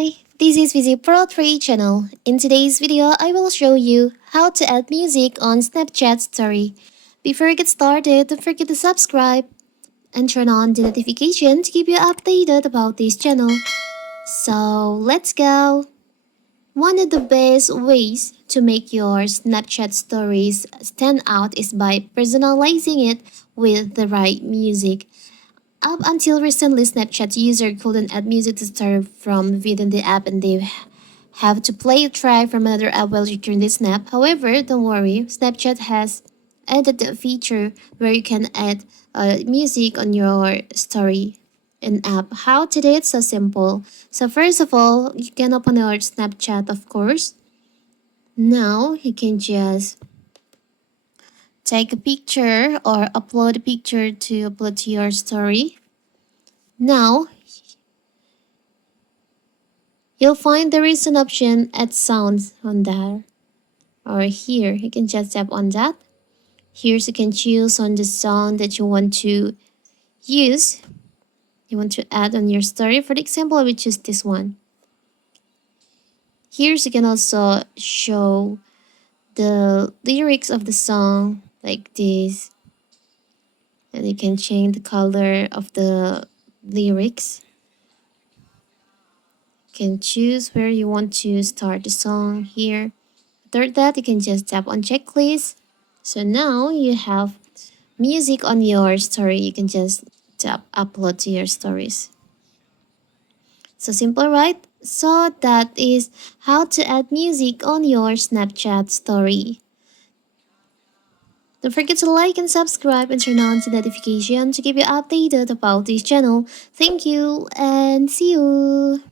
Hi, this is Visit Pro 3 channel. In today's video, I will show you how to add music on Snapchat story. Before we get started, don't forget to subscribe and turn on the notification to keep you updated about this channel. So let's go! One of the best ways to make your Snapchat stories stand out is by personalizing it with the right music. Up until recently, Snapchat user couldn't add music to story from within the app and they have to play a track from another app while you turn the snap. However, don't worry, Snapchat has added a feature where you can add music on your story in app. How to do it? So simple. So first of all, you can open your Snapchat, of course. Now you can just take a picture or upload a picture to upload to your story. Now you'll find there is an option add sounds on there or here. You can just tap on that. Here you can choose on the sound that you want to use. You want to add on your story. For example, I will choose this one. Here you can also show the lyrics of the song like this. And you can change the color of the lyrics. You can choose where you want to start the song here. After that, you can just tap on checklist. So now you have music on your story. You can just tap upload to your stories. So simple, right? So that is how to add music on your Snapchat story. Don't forget to like and subscribe and turn on the notification to keep you updated about this channel. Thank you and see you.